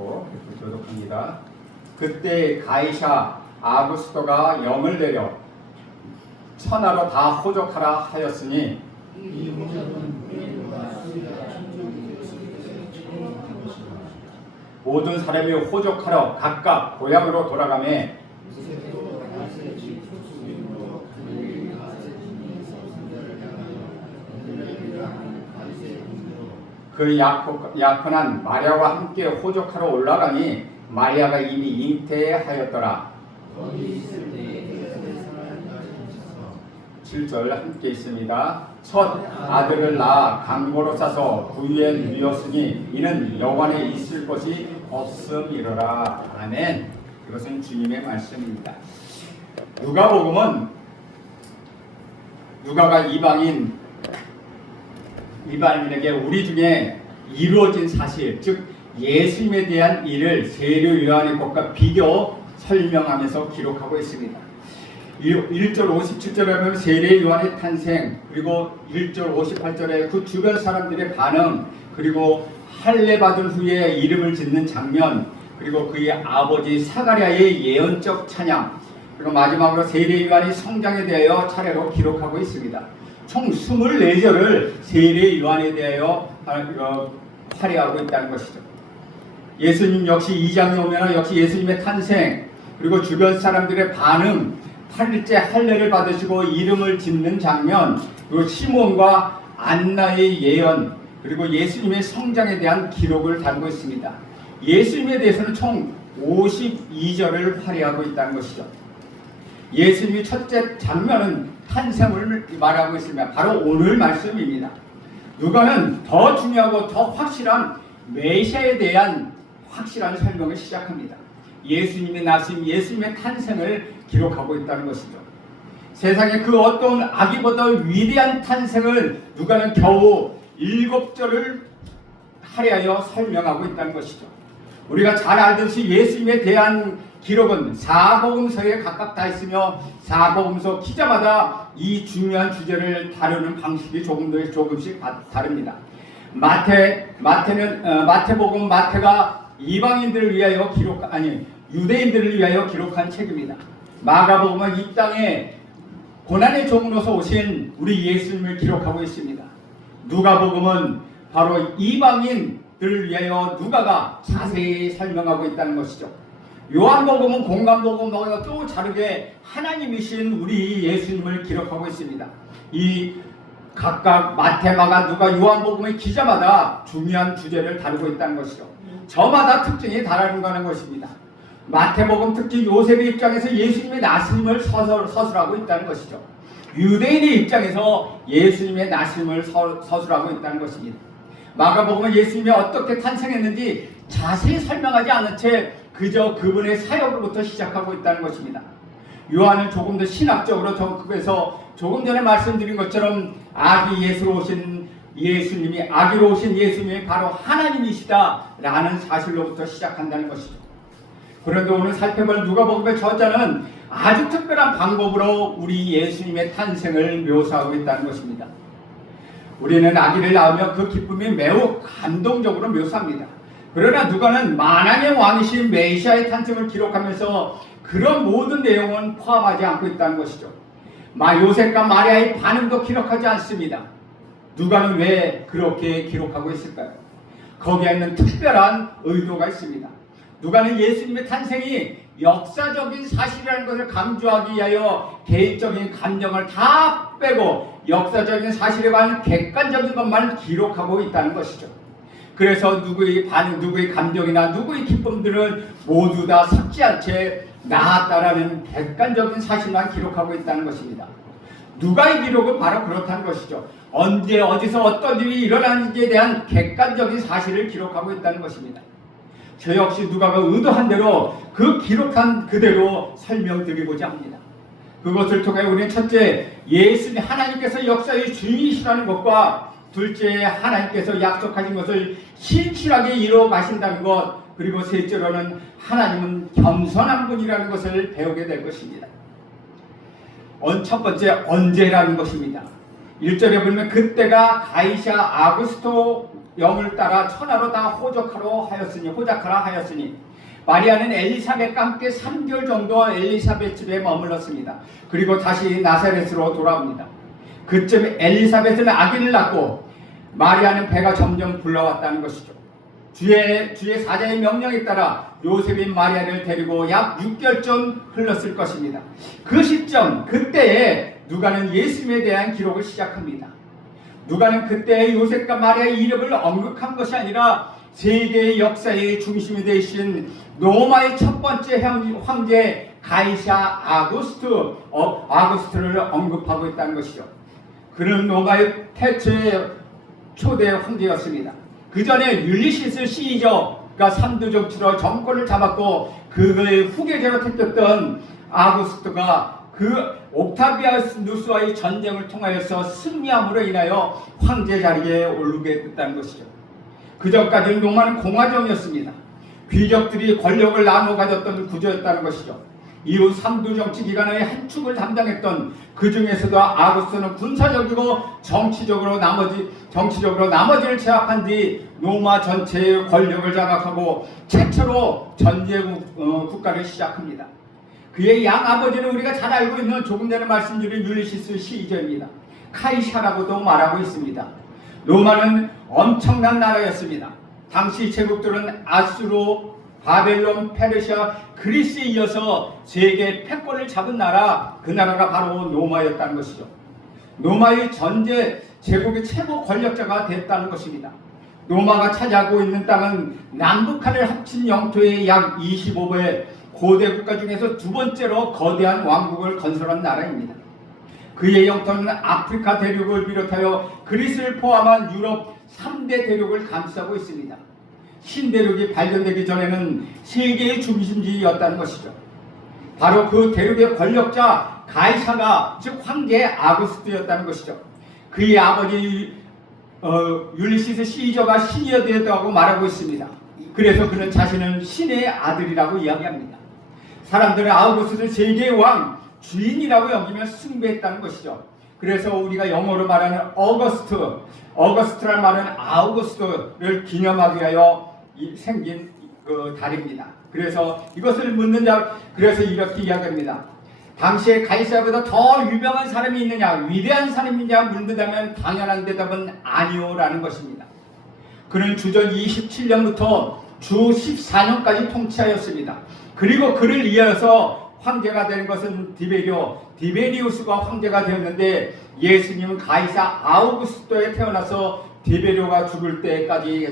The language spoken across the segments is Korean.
하고 교독합니다. 그때 가이샤 아구스토가 영을 내려 천하로 다 호족하라 하였으니 이 호적은 우리보다 수리가 천족이 되었을 때 처음 한 것이다. 모든 사람이 호족하러 각각 고향으로 돌아가매 요셉도 다윗의 촉수인으로 그들에게 가세팀에서 선대를 향하여 그들에게랑 다윗의 군대로 그 약혼한 마리아와 함께 호족하러 올라가니 마리아가 이미 잉태하였더라. 거기 있을 때에 그들의 사랑까지 있어서 7절 함께 있습니다. 첫 아들을 낳아 강고로 싸서 부위에 누였으니 이는 여관에 있을 곳이 없음이로라. 아멘. 이것은 주님의 말씀입니다. 누가복음은 누가가 이방인에게 우리 중에 이루어진 사실, 즉 예수님에 대한 일을 세례 요한의 것과 비교 설명하면서 기록하고 있습니다. 1절 57절에 보면 세례 요한의 탄생, 그리고 1절 58절에 그 주변 사람들의 반응, 그리고 할례 받은 후에 이름을 짓는 장면, 그리고 그의 아버지 사가랴의 예언적 찬양, 그리고 마지막으로 세례 요한의 성장에 대하여 차례로 기록하고 있습니다. 총 24절을 세례 요한에 대하여 할애하고 있다는 것이죠. 예수님 역시 2장에 오면 역시 예수님의 탄생, 그리고 주변 사람들의 반응, 8일째 할례를 받으시고 이름을 짓는 장면, 그리고 시몬과 안나의 예언, 그리고 예수님의 성장에 대한 기록을 다루고 있습니다. 예수님에 대해서는 총 52절을 할애하고 있다는 것이죠. 예수님의 첫째 장면은 탄생을 말하고 있으며 바로 오늘 말씀입니다. 누가는 더 중요하고 더 확실한 메시아에 대한 확실한 설명을 시작합니다. 예수님의 나심, 예수님의 탄생을 기록하고 있다는 것이죠. 세상에 그 어떤 아기보다 위대한 탄생을 누가는 겨우 7절을 할애하여 설명하고 있다는 것이죠. 우리가 잘 알듯이 예수님에 대한 기록은 사복음서에 각각 다 있으며 사복음서 기자마다 이 중요한 주제를 다루는 방식이 조금씩 다릅니다. 마태복음 마태가 이방인들을 위하여 유대인들을 위하여 기록한 책입니다. 마가복음은 이 땅에 고난의 종으로서 오신 우리 예수님을 기록하고 있습니다. 누가복음은 바로 이방인들을 위하여 누가가 자세히 설명하고 있다는 것이죠. 요한복음은 공간복음과 또 다르게 하나님이신 우리 예수님을 기록하고 있습니다. 이 각각 마태, 마가, 누가, 요한복음의 기자마다 중요한 주제를 다루고 있다는 것이죠. 저마다 특징이 다르다는 것입니다. 마태복음 특히 요셉의 입장에서 예수님의 나심을 서술하고 있다는 것이죠. 유대인의 입장에서 예수님의 나심을 서술하고 있다는 것입니다. 마가복음은 예수님이 어떻게 탄생했는지 자세히 설명하지 않은 채 그저 그분의 사역으로부터 시작하고 있다는 것입니다. 요한은 조금 더 신학적으로 적극해서 조금 전에 말씀드린 것처럼 아기로 오신 예수님이 바로 하나님이시다라는 사실로부터 시작한다는 것이죠. 그런데 오늘 살펴볼 누가복음의 저자는 아주 특별한 방법으로 우리 예수님의 탄생을 묘사하고 있다는 것입니다. 우리는 아기를 낳으며 그 기쁨이 매우 감동적으로 묘사합니다. 그러나 누가는 만왕의 왕이신 메시아의 탄생을 기록하면서 그런 모든 내용은 포함하지 않고 있다는 것이죠. 요셉과 마리아의 반응도 기록하지 않습니다. 누가는 왜 그렇게 기록하고 있을까요? 거기에 있는 특별한 의도가 있습니다. 누가는 예수님의 탄생이 역사적인 사실이라는 것을 강조하기 위하여 개인적인 감정을 다 빼고 역사적인 사실에 관한 객관적인 것만 기록하고 있다는 것이죠. 그래서 누구의 반응, 누구의 감정이나 누구의 기쁨들은 모두 다 삭제한 채 나았다라는 객관적인 사실만 기록하고 있다는 것입니다. 누가의 기록은 바로 그렇다는 것이죠. 언제 어디서 어떤 일이 일어나는지에 대한 객관적인 사실을 기록하고 있다는 것입니다. 저 역시 누가가 의도한 대로 그 기록한 그대로 설명드리고자 합니다. 그것을 통해 우리는 첫째, 예수님 하나님께서 역사의 주인이시라는 것과 둘째, 하나님께서 약속하신 것을 신실하게 이루어 가신다는 것, 그리고 셋째로는 하나님은 겸손한 분이라는 것을 배우게 될 것입니다. 첫 번째, 언제라는 것입니다. 1절에 보면 그때가 가이샤 아구스토 영을 따라 천하로 다 호적하라 하였으니 마리아는 엘리사벳과 함께 3개월 정도 엘리사벳 집에 머물렀습니다. 그리고 다시 나사렛으로 돌아옵니다. 그쯤 엘리사벳은 아기를 낳고 마리아는 배가 점점 불러왔다는 것이죠. 주의 사자의 명령에 따라 요셉이 마리아를 데리고 약 6개월쯤 흘렀을 것입니다. 그 시점, 그때에 누가는 예수님에 대한 기록을 시작합니다. 누가는 그때 요셉과 마리아의 이름을 언급한 것이 아니라 세계의 역사의 중심이 되신 로마의 첫 번째 황제 가이사 아구스트를 언급하고 있다는 것이죠. 그는 로마의 태초의 초대 황제였습니다. 그 전에 율리시스 시저가 삼두 정치로 정권을 잡았고 그의 후계자로 택했던 아구스트가 그 옥타비아누스와의 전쟁을 통하여서 승리함으로 인하여 황제 자리에 오르게 됐다는 것이죠. 그 전까지는 로마는 공화정이었습니다. 귀족들이 권력을 나눠 가졌던 구조였다는 것이죠. 이후 삼두 정치 기간의 한 축을 담당했던 그 중에서도 아구스트는 군사적이고 정치적으로 나머지를 제압한 뒤 로마 전체의 권력을 장악하고 최초로 전제 국가를 시작합니다. 그의 양아버지는 우리가 잘 알고 있는 조금 전에 말씀드린 율리시스 시저입니다. 카이사라고도 말하고 있습니다. 로마는 엄청난 나라였습니다. 당시 제국들은 아수르, 바벨론, 페르시아, 그리스에 이어서 세계 패권을 잡은 나라, 그 나라가 바로 로마였다는 것이죠. 로마의 전제 제국의 최고 권력자가 됐다는 것입니다. 로마가 차지하고 있는 땅은 남북한을 합친 영토의 약 25배, 고대 국가 중에서 두 번째로 거대한 왕국을 건설한 나라입니다. 그의 영토는 아프리카 대륙을 비롯하여 그리스를 포함한 유럽 3대 대륙을 감싸고 있습니다. 신대륙이 발견되기 전에는 세계의 중심지였다는 것이죠. 바로 그 대륙의 권력자 가이사가 즉 황제 아구스트였다는 것이죠. 그의 아버지 율리시스 시저가 신이었다고 말하고 있습니다. 그래서 그는 자신은 신의 아들이라고 이야기합니다. 사람들은 아우구스트를 세계의 왕, 주인이라고 여기며 숭배했다는 것이죠. 그래서 우리가 영어로 말하는 어거스트라는 말은 아우구스트를 기념하기 위하여 생긴 그 달입니다. 그래서 이것을 묻는 자, 그래서 이렇게 이야기합니다. 당시에 가이사보다 더 유명한 사람이 있느냐, 위대한 사람이냐 묻는다면 당연한 대답은 아니오라는 것입니다. 그는 주전 27년부터 주 14년까지 통치하였습니다. 그리고 그를 이어서 황제가 되는 것은 디베리우스가 황제가 되었는데 예수님은 가이사 아우구스토에 태어나서 디베리오가 죽을 때까지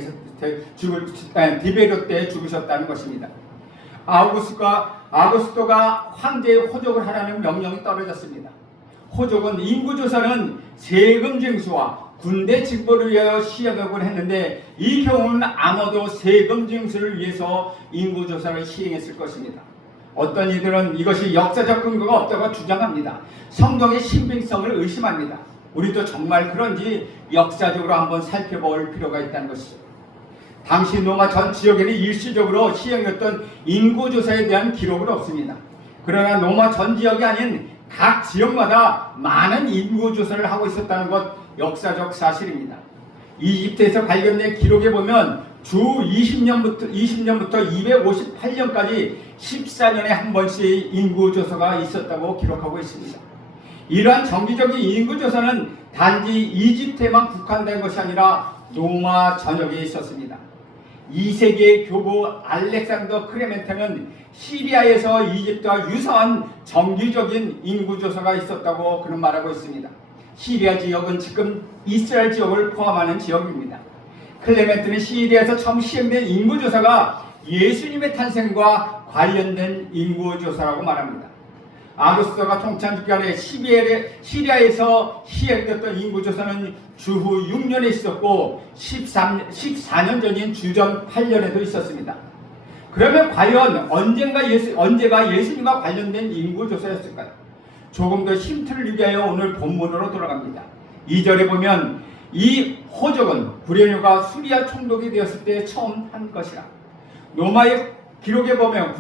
디베리오 때 죽으셨다는 것입니다. 아우구스토가 황제의 호족을 하라는 명령이 떨어졌습니다. 호족은 인구조사는 세금 징수와 군대 직보를 위하여 시행하곤 했는데 이 경우는 아마도 세금 징수를 위해서 인구조사를 시행했을 것입니다. 어떤 이들은 이것이 역사적 근거가 없다고 주장합니다. 성경의 신빙성을 의심합니다. 우리도 정말 그런지 역사적으로 한번 살펴볼 필요가 있다는 것이죠. 당시 로마 전 지역에는 일시적으로 시행했던 인구조사에 대한 기록은 없습니다. 그러나 로마 전 지역이 아닌 각 지역마다 많은 인구조사를 하고 있었다는 것 역사적 사실입니다. 이집트에서 발견된 기록에 보면 주 20년부터 258년까지 14년에 한 번씩 인구조사가 있었다고 기록하고 있습니다. 이러한 정기적인 인구조사는 단지 이집트에만 국한된 것이 아니라 로마 전역에 있었습니다. 2세기의 교부 알렉산더 크레멘테는 시리아에서 이집트와 유사한 정기적인 인구조사가 있었다고 그는 말하고 있습니다. 시리아 지역은 지금 이스라엘 지역을 포함하는 지역입니다. 클레멘트는 시리아에서 처음 시행된 인구조사가 예수님의 탄생과 관련된 인구조사라고 말합니다. 아구스토가 통치한 기간에 시리아에서 시행됐던 인구조사는 주후 6년에 있었고 14년 전인 주전 8년에도 있었습니다. 그러면 과연 언제가 예수님과 관련된 인구조사였을까요? 조금 더 힌트를 위하여 오늘 본문으로 돌아갑니다. 2절에 보면 이 호적은 구레뇨가 수리아 총독이 되었을 때 처음 한 것이라. 로마의 기록에 보면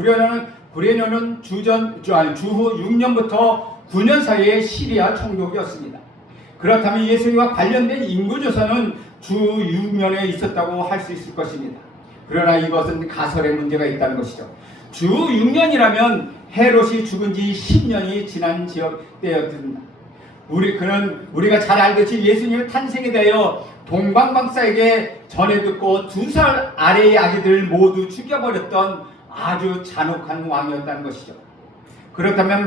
구레뇨는 주후 6년부터 9년 사이에 시리아 총독이었습니다. 그렇다면 예수님과 관련된 인구조사는 주 6년에 있었다고 할 수 있을 것입니다. 그러나 이것은 가설의 문제가 있다는 것이죠. 주 6년이라면 헤롯이 죽은 지 10년이 지난 지역 때였습니다. 우리가 잘 알듯이 예수님의 탄생에 대하여 동방박사에게 전해 듣고 2살 아래의 아기들 모두 죽여버렸던 아주 잔혹한 왕이었다는 것이죠. 그렇다면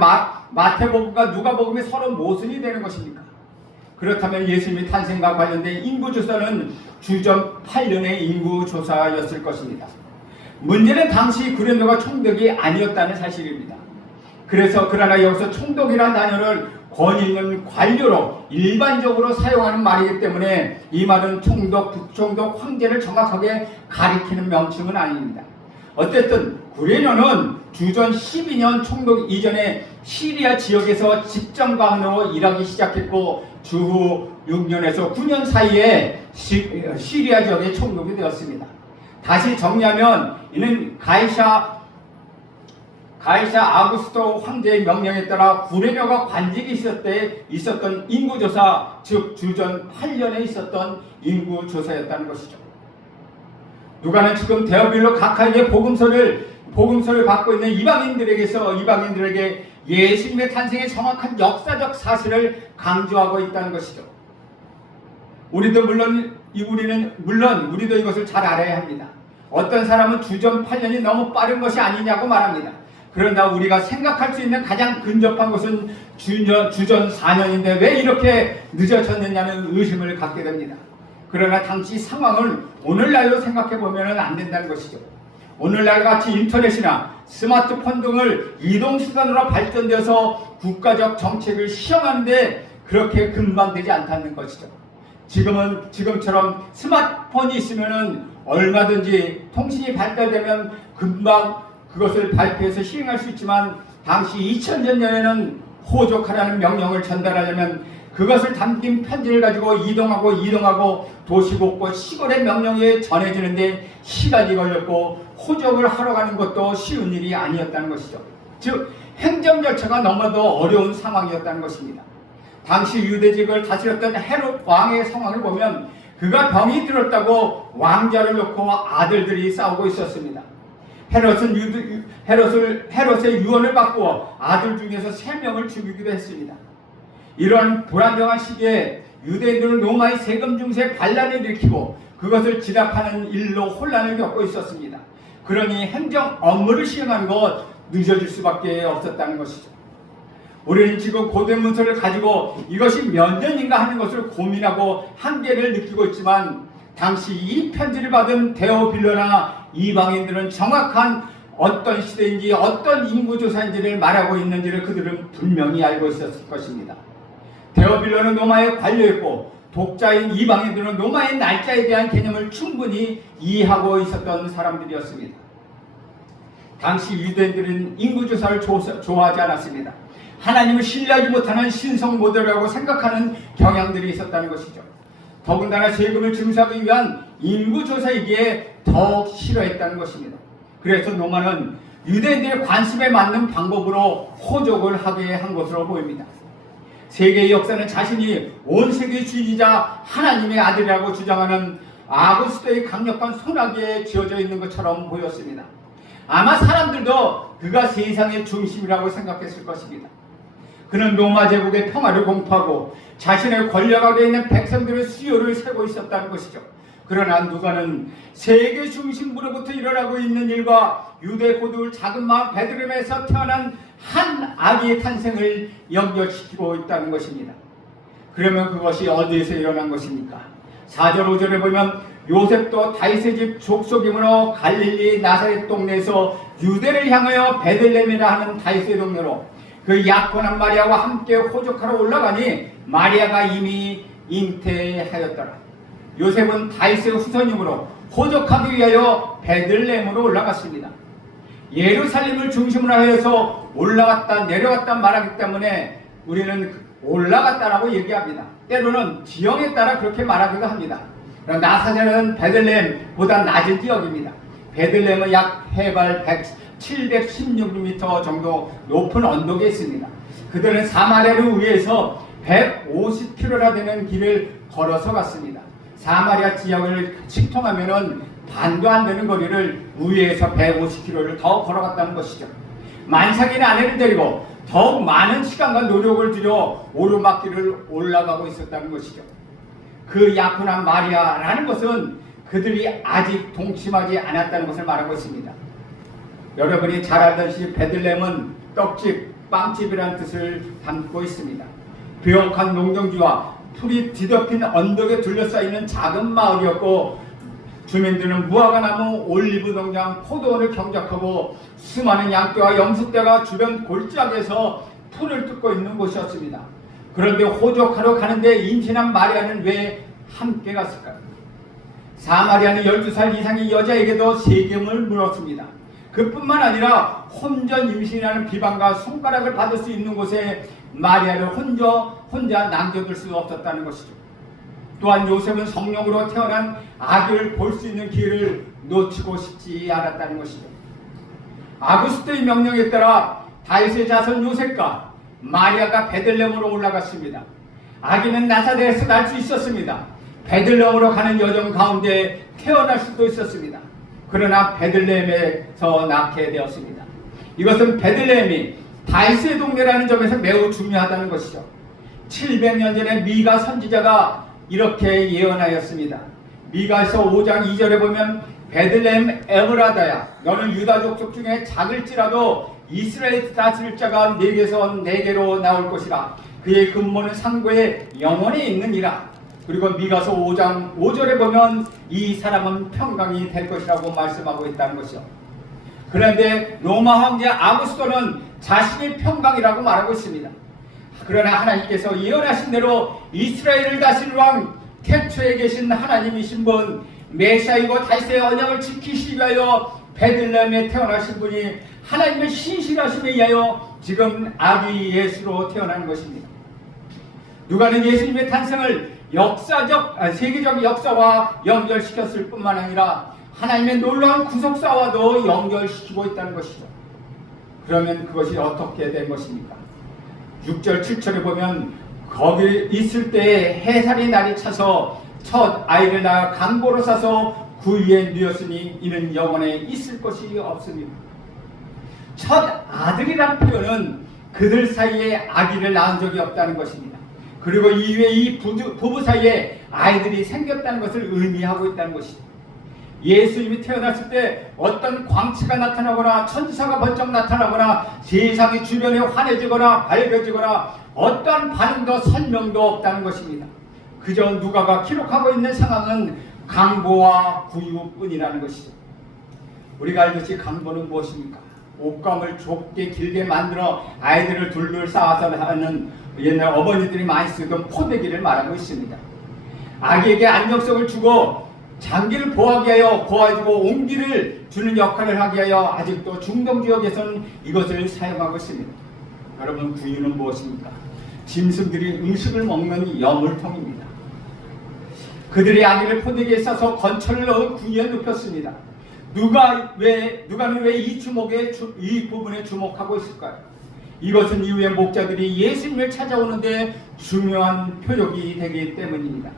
마태복음과 누가복음이 서로 모순이 되는 것입니까? 그렇다면 예수님의 탄생과 관련된 인구조사는 주전 8년의 인구조사였을 것입니다. 문제는 당시 구레노가 총독이 아니었다는 사실입니다. 그러나 여기서 총독이라는 단어를 권위 있는 관료로 일반적으로 사용하는 말이기 때문에 이 말은 총독, 북총독, 황제를 정확하게 가리키는 명칭은 아닙니다. 어쨌든 구레노는 주전 12년 총독 이전에 시리아 지역에서 집정관으로 일하기 시작했고 주후 6년에서 9년 사이에 시리아 지역의 총독이 되었습니다. 다시 정리하면 이는 가이사 아구스토 황제의 명령에 따라 구레노가 관직이 있을 때 있었던 인구조사, 즉 주전 8년에 있었던 인구조사였다는 것이죠. 누가는 지금 데어빌로 각하에게 복음서를 받고 있는 이방인들에게 예수님의 탄생의 정확한 역사적 사실을 강조하고 있다는 것이죠. 우리도 이것을 잘 알아야 합니다. 어떤 사람은 주전 8년이 너무 빠른 것이 아니냐고 말합니다. 그러나 우리가 생각할 수 있는 가장 근접한 것은 주전 4년인데 왜 이렇게 늦어졌느냐는 의심을 갖게 됩니다. 그러나 당시 상황을 오늘날로 생각해 보면 안 된다는 것이죠. 오늘날 같이 인터넷이나 스마트폰 등을 이동수단으로 발전되어서 국가적 정책을 시행하는데 그렇게 금방 되지 않다는 것이죠. 지금처럼 스마트폰이 있으면 얼마든지 통신이 발달되면 금방 그것을 발표해서 시행할 수 있지만 당시 2000년에는 호족하라는 명령을 전달하려면 그것을 담긴 편지를 가지고 이동하고 도시 곳곳 시골의 명령에 전해지는데 시간이 걸렸고 호적을 하러 가는 것도 쉬운 일이 아니었다는 것이죠. 즉 행정 절차가 너무도 어려운 상황이었다는 것입니다. 당시 유대직을 다스렸던 헤롯 왕의 상황을 보면 그가 병이 들었다고 왕자를 놓고 아들들이 싸우고 있었습니다. 헤롯의 유언을 바꾸어 아들 중에서 3명을 죽이기도 했습니다. 이런 불안정한 시기에 유대인들은 로마의 세금 중세 반란을 일으키고 그것을 진압하는 일로 혼란을 겪고 있었습니다. 그러니 행정 업무를 시행하는 것 늦어질 수밖에 없었다는 것이죠. 우리는 지금 고대 문서를 가지고 이것이 몇 년인가 하는 것을 고민하고 한계를 느끼고 있지만 당시 이 편지를 받은 데오빌로나 이방인들은 정확한 어떤 시대인지 어떤 인구조사인지를 말하고 있는지를 그들은 분명히 알고 있었을 것입니다. 데오빌로는 로마의 관료였고 독자인 이방인들은 로마의 날짜에 대한 개념을 충분히 이해하고 있었던 사람들이었습니다. 당시 유대인들은 인구조사를 좋아하지 않았습니다. 하나님을 신뢰하지 못하는 신성 모델이라고 생각하는 경향들이 있었다는 것이죠. 더군다나 세금을 증수하기 위한 인구조사이기에 더욱 싫어했다는 것입니다. 그래서 로마는 유대인들의 관습에 맞는 방법으로 호적을 하게 한 것으로 보입니다. 세계의 역사는 자신이 온 세계의 주인이자 하나님의 아들이라고 주장하는 아구스토의 강력한 손아귀에 지어져 있는 것처럼 보였습니다. 아마 사람들도 그가 세상의 중심이라고 생각했을 것입니다. 그는 로마 제국의 평화를 공포하고 자신의 권력하게 있는 백성들의 수요를 세고 있었다는 것이죠. 그러나 누가는 세계 중심부로부터 일어나고 있는 일과 유대 고들 작은 마을 베들레헴에서 태어난 한 아기의 탄생을 연결시키고 있다는 것입니다. 그러면 그것이 어디에서 일어난 것입니까? 4절 5절에 보면 요셉도 다윗의 집 족속이므로 갈릴리 나사렛 동네에서 유대를 향하여 베들레헴이라 하는 다윗의 동네로 그 약혼한 마리아와 함께 호적하러 올라가니 마리아가 이미 잉태하였더라. 요셉은 다윗의 후손이므로 호적하기 위하여 베들레헴으로 올라갔습니다. 예루살렘을 중심으로 하여서 올라갔다 내려갔다 말하기 때문에 우리는 올라갔다라고 얘기합니다. 때로는 지형에 따라 그렇게 말하기도 합니다. 나사렛은 베들레헴보다 낮은 지역입니다. 베들레헴은 약 해발 716m 정도 높은 언덕에 있습니다. 그들은 사마리아를 위해서 150km나 되는 길을 걸어서 갔습니다. 사마리아 지역을 직통하면은 반도 안 되는 거리를 우회에서 150km를 더 걸어갔다는 것이죠. 만삭인 아내를 데리고 더욱 많은 시간과 노력을 들여 오르막길을 올라가고 있었다는 것이죠. 그 약혼한 마리아라는 것은 그들이 아직 동침하지 않았다는 것을 말하고 있습니다. 여러분이 잘 알다시피 베들레헴은 떡집, 빵집이라는 뜻을 담고 있습니다. 비옥한 농경지와 풀이 뒤덮인 언덕에 둘러싸이는 작은 마을이었고, 주민들은 무화과나무, 올리브 농장, 포도원을 경작하고 수많은 양떼와 염소떼가 주변 골짜기에서 풀을 뜯고 있는 곳이었습니다. 그런데 호적하러 가는데 임신한 마리아는 왜 함께 갔을까요? 사마리아는 12살 이상의 여자에게도 세금을 물었습니다. 그뿐만 아니라 혼전 임신이라는 비방과 손가락을 받을 수 있는 곳에 마리아를 혼자 남겨둘 수 없었다는 것이죠. 또한 요셉은 성령으로 태어난 아기를 볼 수 있는 기회를 놓치고 싶지 않았다는 것이죠. 아구스토의 명령에 따라 다윗의 자손 요셉과 마리아가 베들레헴으로 올라갔습니다. 아기는 나사렛에서 날 수 있었습니다. 베들레헴으로 가는 여정 가운데 태어날 수도 있었습니다. 그러나 베들레헴에서 낳게 되었습니다. 이것은 베들레헴이 다윗의 동네라는 점에서 매우 중요하다는 것이죠. 700년 전에 미가 선지자가 이렇게 예언하였습니다. 미가에서 5장 2절에 보면 베들레헴 에브라다야, 너는 유다 족속 중에 작을지라도 이스라엘 다스릴 자가 네게서 네게로 나올 것이라. 그의 근본은 상고에 영원히 있느니라. 그리고 미가서 5장 5절에 보면 이 사람은 평강이 될 것이라고 말씀하고 있다는 것이요. 그런데 로마 황제 아구스토는 자신이 평강이라고 말하고 있습니다. 그러나 하나님께서 예언하신 대로 이스라엘을 다스릴 왕, 태초에 계신 하나님이신 분, 메시아이고 다윗의 언약을 지키시기 위하여 베들레헴에 태어나신 분이 하나님의 신실하심에 의하여 지금 아기 예수로 태어난 것입니다. 누가는 예수님의 탄생을 세계적 역사와 연결시켰을 뿐만 아니라 하나님의 놀라운 구속사와도 연결시키고 있다는 것이죠. 그러면 그것이 어떻게 된 것입니까? 6절 7절에 보면 거기 있을 때에 해살이 날이 차서 첫 아이를 낳아 강보로 싸서 그 위에 누웠으니 이는 영원에 있을 것이 없으니. 첫 아들이란 표현은 그들 사이에 아기를 낳은 적이 없다는 것입니다. 그리고 이후에 이 부부 사이에 아이들이 생겼다는 것을 의미하고 있다는 것이죠. 예수님이 태어났을 때 어떤 광채가 나타나거나 천사가 번쩍 나타나거나 세상이 주변에 환해지거나 밝아지거나 어떤 반응도 설명도 없다는 것입니다. 그저 누가가 기록하고 있는 상황은 강보와 구유뿐이라는 것이죠. 우리가 알듯이 강보는 무엇입니까? 옷감을 좁게 길게 만들어 아이들을 둘둘 쌓아서 하는 옛날 어머니들이 많이 쓰던 포대기를 말하고 있습니다. 아기에게 안정성을 주고 장기를 보호하기 위하여 고아지고 온기를 주는 역할을 하기 위하여 아직도 중동 지역에서는 이것을 사용하고 있습니다. 여러분, 구유는 무엇입니까? 짐승들이 음식을 먹는 여물통입니다. 그들이 아기를 포대기에 싸서 건초를 넣은 구유에 눕혔습니다. 누가는 왜 이 부분에 주목하고 있을까요? 이것은 이후에 목자들이 예수님을 찾아오는데 중요한 표적이 되기 때문입니다.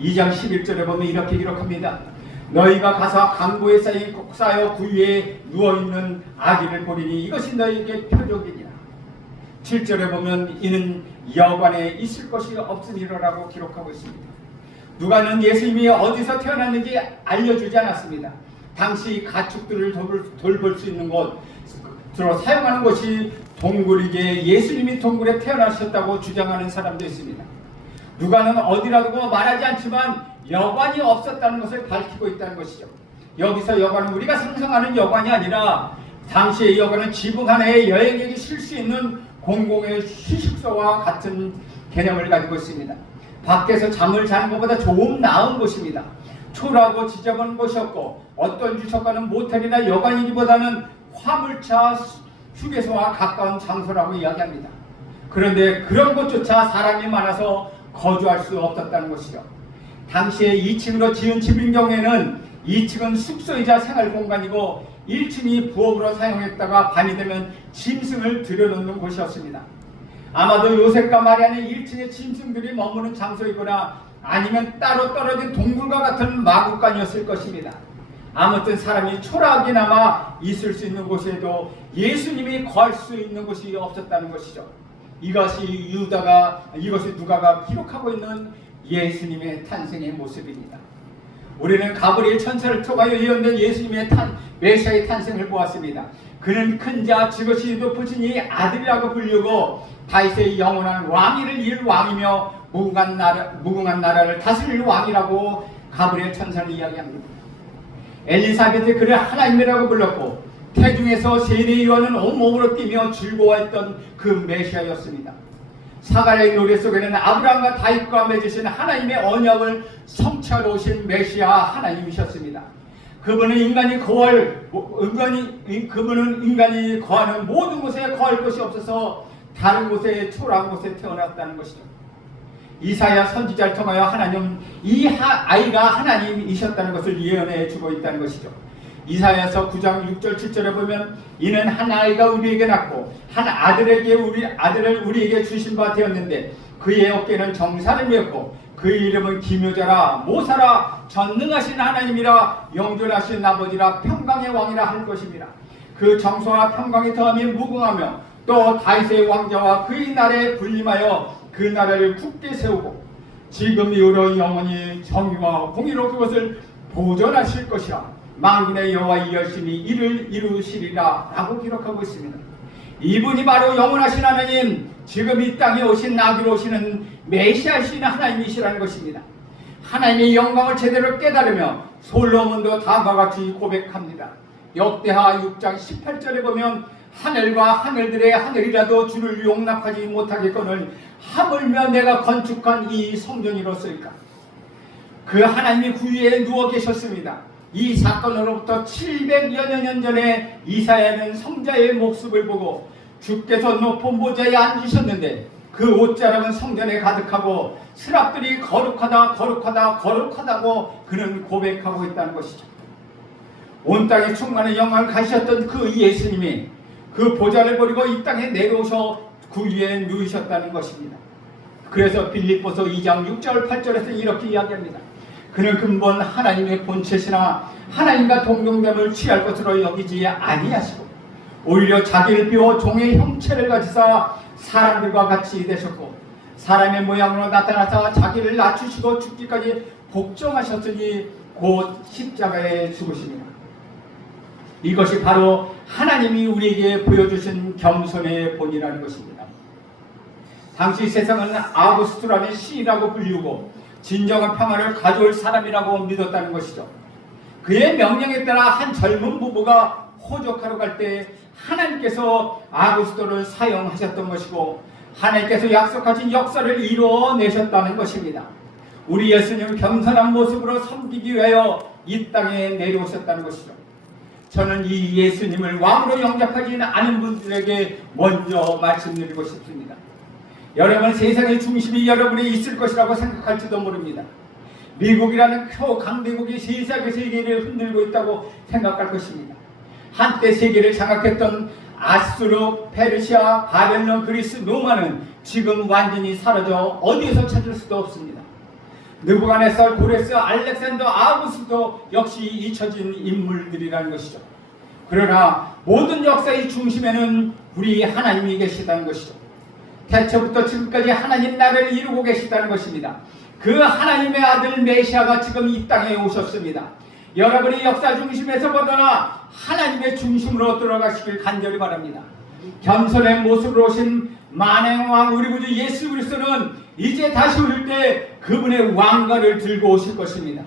2장 11절에 보면 이렇게 기록합니다. 너희가 가서 강보에 쌓여 구유에 누워있는 아기를 보리니 이것이 너희에게 표적이니라. 7절에 보면 이는 여관에 있을 것이 없으리라고 기록하고 있습니다. 누가는 예수님이 어디서 태어났는지 알려주지 않았습니다. 당시 가축들을 돌볼 수 있는 곳으로 사용하는 것이 동굴이기에 예수님이 동굴에 태어나셨다고 주장하는 사람도 있습니다. 누가는 어디라고 말하지 않지만 여관이 없었다는 것을 밝히고 있다는 것이죠. 여기서 여관은 우리가 상상하는 여관이 아니라 당시의 여관은 지붕 하나에 여행객이 쉴 수 있는 공공의 휴식소와 같은 개념을 가지고 있습니다. 밖에서 잠을 자는 것보다 조금 나은 곳입니다. 초라하고 지저분한 곳이었고 어떤 주석가는 모텔이나 여관이기보다는 화물차 휴게소와 가까운 장소라고 이야기합니다. 그런데 그런 곳조차 사람이 많아서 거주할 수 없었다는 것이죠. 당시에 2층으로 지은 집인 경우에는 2층은 숙소이자 생활 공간이고 1층이 부엌으로 사용했다가 밤이 되면 짐승을 들여놓는 곳이었습니다. 아마도 요셉과 마리아는 1층에 짐승들이 머무는 장소이거나 아니면 따로 떨어진 동굴과 같은 마구간이었을 것입니다. 아무튼 사람이 초라하게나마 있을 수 있는 곳에도 예수님이 거할 수 있는 곳이 없었다는 것이죠. 이것이 누가가 기록하고 있는 예수님의 탄생의 모습입니다. 우리는 가브리엘 천사를 통하여 예언된 예수님의 메시아의 탄생을 보았습니다. 그는 큰 자, 지극히 높으신 이 아들이라고 불리고 다윗의 영원한 왕위를 이을 왕이며 무궁한 나라를 다스릴 왕이라고 가브리엘 천사는 이야기합니다. 엘리사벳이 그를 하나님이라고 불렀고 태중에서 세례 요한은 온몸으로 뛰며 즐거워했던 그 메시아였습니다. 사가랴의 노래 속에는 아브라함과 다윗과 맺으신 하나님의 언약을 성취하러 오신 메시아 하나님이셨습니다. 그분은 인간이 거하는 모든 곳에 거할 것이 없어서 다른 곳에 초라한 곳에 태어났다는 것이죠. 이사야 선지자를 통하여 하나님 아이가 하나님이셨다는 것을 예언해 주고 있다는 것이죠. 이사야서 9장 6절 7절에 보면 이는 한 아이가 우리에게 낳고 한 아들을 우리에게 주신 바 되었는데 그의 어깨는 정사를 메었고 그의 이름은 기묘자라 모사라 전능하신 하나님이라 영존하신 아버지라 평강의 왕이라 할 것입니다. 그 정소와 평강이 더하며 무궁하며 또 다윗의 왕자와 그의 나라에 군림하여 그 나라를 굳게 세우고 지금 이후로 영원히 정의와 공의로 그것을 보존하실 것이라 만군의 여호와 이 열심히 이를 이루시리라 라고 기록하고 있습니다. 이분이 바로 영원하신 하나님, 지금 이 땅에 오신 나귀로 오시는 메시아이신 하나님이시라는 것입니다. 하나님의 영광을 제대로 깨달으며 솔로몬도 다음과 같이 고백합니다. 역대하 6장 18절에 보면 하늘과 하늘들의 하늘이라도 주를 용납하지 못하겠거늘 하물며 내가 건축한 이 성전이로서일까. 그 하나님이 그 위에 누워 계셨습니다. 이 사건으로부터 700여 년 전에 이사야는 성자의 모습을 보고 주께서 높은 보좌에 앉으셨는데 그 옷자락은 성전에 가득하고 스랍들이 거룩하다고 그는 고백하고 있다는 것이죠. 온 땅에 충만한 영광을 가지셨던 그 예수님이 그 보좌를 버리고 이 땅에 내려오셔 그 위에 누우셨다는 것입니다. 그래서 빌립보서 2장 6절 8절에서 이렇게 이야기합니다. 그는 근본 하나님의 본체시나 하나님과 동등됨을 취할 것으로 여기지 아니하시고 오히려 자기를 비워 종의 형체를 가지사 사람들과 같이 되셨고 사람의 모양으로 나타나사 자기를 낮추시고 죽기까지 복종하셨으니 곧 십자가에 죽으십니다. 이것이 바로 하나님이 우리에게 보여주신 겸손의 본이라는 것입니다. 당시 세상은 아우구스투라는 시인이라고 불리우고 진정한 평화를 가져올 사람이라고 믿었다는 것이죠. 그의 명령에 따라 한 젊은 부부가 호적하러 갈 때 하나님께서 아구스토를 사용하셨던 것이고 하나님께서 약속하신 역사를 이루어내셨다는 것입니다. 우리 예수님은 겸손한 모습으로 섬기기 위하여 이 땅에 내려오셨다는 것이죠. 저는 이 예수님을 왕으로 영접하지 않은 분들에게 먼저 말씀드리고 싶습니다. 여러분, 세상의 중심이 여러분이 있을 것이라고 생각할지도 모릅니다. 미국이라는 강대국이 세계를 흔들고 있다고 생각할 것입니다. 한때 세계를 장악했던 아수르, 페르시아, 바벨론, 그리스, 로마는 지금 완전히 사라져 어디에서 찾을 수도 없습니다. 느부갓네살, 고레스, 알렉산더, 아우구스도 역시 잊혀진 인물들이라는 것이죠. 그러나 모든 역사의 중심에는 우리 하나님이 계시다는 것이죠. 태초부터 지금까지 하나님 나라를 이루고 계시다는 것입니다. 그 하나님의 아들 메시아가 지금 이 땅에 오셨습니다. 여러분이 역사 중심에서 벗어나 하나님의 중심으로 들어가시길 간절히 바랍니다. 겸손의 모습으로 오신 만왕 우리 구주 예수 그리스도는 이제 다시 오실 때 그분의 왕관을 들고 오실 것입니다.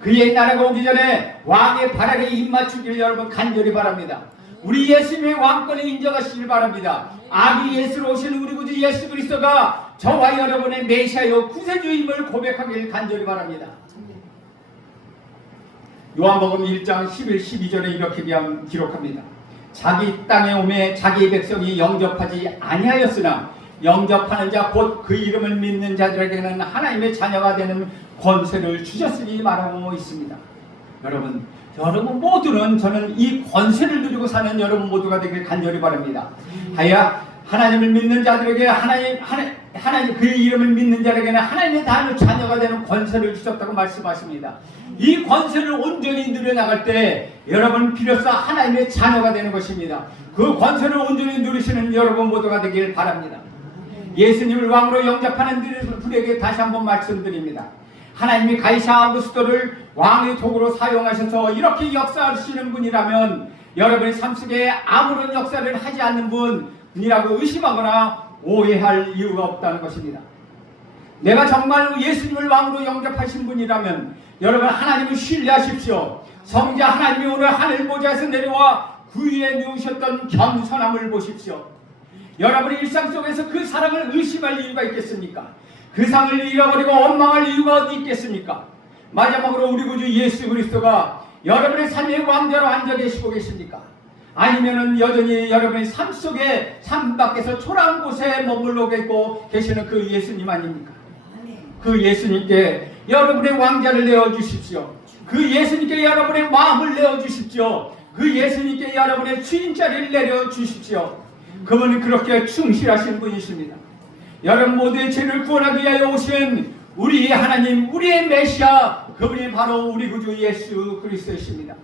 그의 나라가 오기 전에 왕의 발악에 입맞추기를 여러분 간절히 바랍니다. 우리 예수님의 왕권을 인정하시길 바랍니다. 아기 예수로 오시는 우리 구주 예수 그리스도가 저와 여러분의 메시아요 구세주임을 고백하길 간절히 바랍니다. 요한복음 1장 11, 12절에 이렇게 기록합니다. 자기 땅에 오매 자기 백성이 영접하지 아니하였으나 영접하는 자 곧 그 이름을 믿는 자들에게는 하나님의 자녀가 되는 권세를 주셨으니 말하고 있습니다. 여러분 모두는 저는 이 권세를 누리고 사는 여러분 모두가 되길 간절히 바랍니다. 하나님을 믿는 자들에게 하나님 그의 이름을 믿는 자에게는 하나님의 자녀가 되는 권세를 주셨다고 말씀하십니다. 이 권세를 온전히 누려나갈 때 여러분 비로소 하나님의 자녀가 되는 것입니다. 그 권세를 온전히 누리시는 여러분 모두가 되길 바랍니다. 예수님을 왕으로 영접하는 분에게 다시 한번 말씀드립니다. 하나님이 가이사 아우구스토를 왕의 도구로 사용하셔서 이렇게 역사하시는 분이라면 여러분의 삶 속에 아무런 역사를 하지 않는 분이라고 의심하거나 오해할 이유가 없다는 것입니다. 내가 정말 예수님을 왕으로 영접하신 분이라면 여러분 하나님을 신뢰하십시오. 성자 하나님이 오늘 하늘보좌에서 내려와 그 위에 누우셨던 겸손함을 보십시오. 여러분의 일상 속에서 그 사랑을 의심할 이유가 있겠습니까? 그 상을 잃어버리고 원망할 이유가 어디 있겠습니까? 마지막으로 우리 구주 예수 그리스도가 여러분의 삶의 왕자로 앉아 계시고 계십니까? 아니면은 여전히 여러분의 삶 속에 삶 밖에서 초라한 곳에 머물러 계시는 그 예수님 아닙니까? 그 예수님께 여러분의 왕자를 내어주십시오. 그 예수님께 여러분의 마음을 내어주십시오. 그 예수님께 여러분의 주인자리를 내려주십시오. 그분은 그렇게 충실하신 분이십니다. 여러분 모두의 죄를 구원하기 위하여 오신 우리의 하나님, 우리의 메시아, 그분이 바로 우리 구주 예수 그리스도이십니다.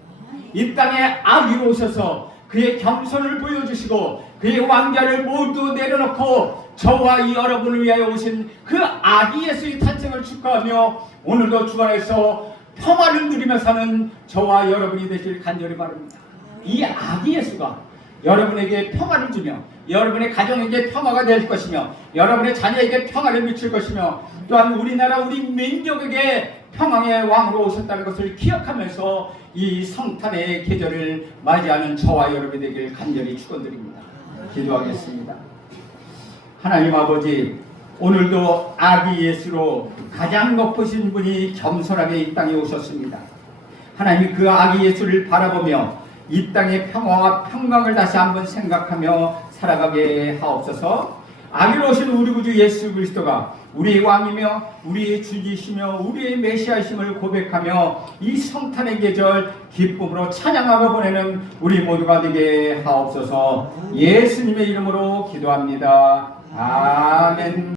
이 땅에 아기로 오셔서 그의 겸손을 보여주시고 그의 왕자를 모두 내려놓고 저와 여러분을 위하여 오신 그 아기 예수의 탄생을 축하하며 오늘도 주안에서 평화를 누리며 사는 저와 여러분이 되길 간절히 바랍니다. 이 아기 예수가 여러분에게 평화를 주며 여러분의 가정에게 평화가 될 것이며 여러분의 자녀에게 평화를 미칠 것이며 또한 우리나라 우리 민족에게 평화의 왕으로 오셨다는 것을 기억하면서 이 성탄의 계절을 맞이하는 저와 여러분이 되길 간절히 축원드립니다. 기도하겠습니다. 하나님 아버지, 오늘도 아기 예수로 가장 높으신 분이 겸손하게 이 땅에 오셨습니다. 하나님 그 아기 예수를 바라보며 이 땅의 평화와 평강을 다시 한번 생각하며 살아가게 하옵소서. 아기로 오신 우리 구주 예수 그리스도가 우리의 왕이며 우리의 주지시며 우리의 메시아이심을 고백하며 이 성탄의 계절 기쁨으로 찬양하고 보내는 우리 모두가 되게 하옵소서. 예수님의 이름으로 기도합니다. 아멘.